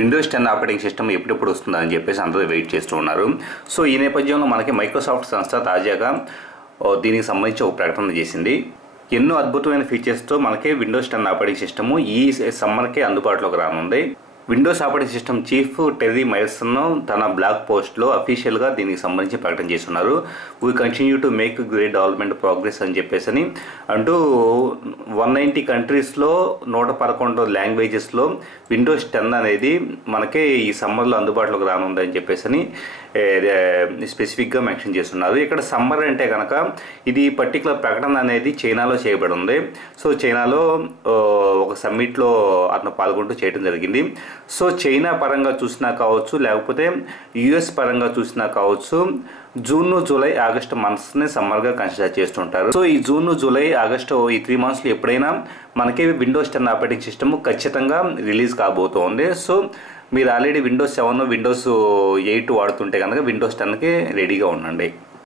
Windows 10 operating system ఎప్పుడెప్పుడు వస్తుందని చెప్పేసి అందరూ వెయిట్ చేస్తూ ఉన్నారు. సో ఈ నేపథ్యంలో మనకి మైక్రోసాఫ్ట్ సంస్థ తాజాగా దీనికి సంబంధించి ఒక ప్రకటన చేసింది. ఎన్నో అద్భుతమైన ఫీచర్స్తో మనకి విండోస్ 10 ఆపరేటింగ్ సిస్టమ్ ఈ సమ్మర్కే అందుబాటులోకి రానుంది. Windows operating system chief Terry Myerson తన బ్లాగ్ పోస్ట్లో అఫీషియల్గా దీనికి సంబంధించి ప్రకటన చేస్తున్నారు. We continue to make great development progress అని చెప్పేసి అంటూ 190 కంట్రీస్లో 111 లాంగ్వేజెస్లో విండోస్ 10 అనేది మనకి ఈ సమ్మర్లో అందుబాటులోకి రానుందని చెప్పేసి స్పెసిఫిక్గా మెన్షన్ చేస్తున్నారు. ఇక్కడ సమ్మర్ అంటే కనుక ఇది పర్టికులర్ ప్రకటన అనేది చైనాలో చేయబడి ఉంది. సో చైనాలో ఒక సమ్మిట్లో అతను పాల్గొంటూ చేయడం జరిగింది. సో చైనా పరంగా చూసినా కావచ్చు, లేకపోతే యుఎస్ పరంగా చూసినా కావచ్చు, జూన్, జూలై, ఆగస్టు మంత్స్ని సమ్మర్గా కన్సిడర్ చేస్తుంటారు. సో ఈ జూన్, జూలై, ఆగస్టు ఈ 3 monthsలో ఎప్పుడైనా మనకి విండోస్ 10 ఆపరేటింగ్ సిస్టమ్ ఖచ్చితంగా రిలీజ్ కాబోతోంది. సో మీరు ఆల్రెడీ విండోస్ 7, విండోస్ 8 వాడుతుంటే కనుక విండోస్ 10కి రెడీగా ఉండండి.